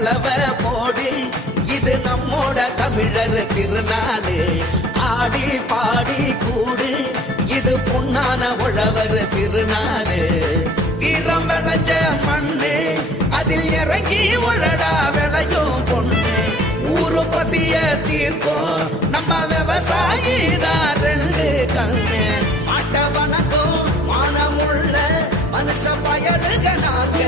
கொலவ போடி இது நம்மோட தமிழர் திருநாளு ஆடி பாடி கூடு இது பொன்னான உழவர் திருநாளு வீரம் விளைஞ்ச மண்ணு அதில் இறங்கி உழடா விளையும் பொண்ணு ஊரு பசிய தீர்க்கும் நம்ம விவசாயி தான் ரெண்டு கண்ணு மாட்ட வணக்கம் மானமுள்ள மனுஷ பயலுக நாங்க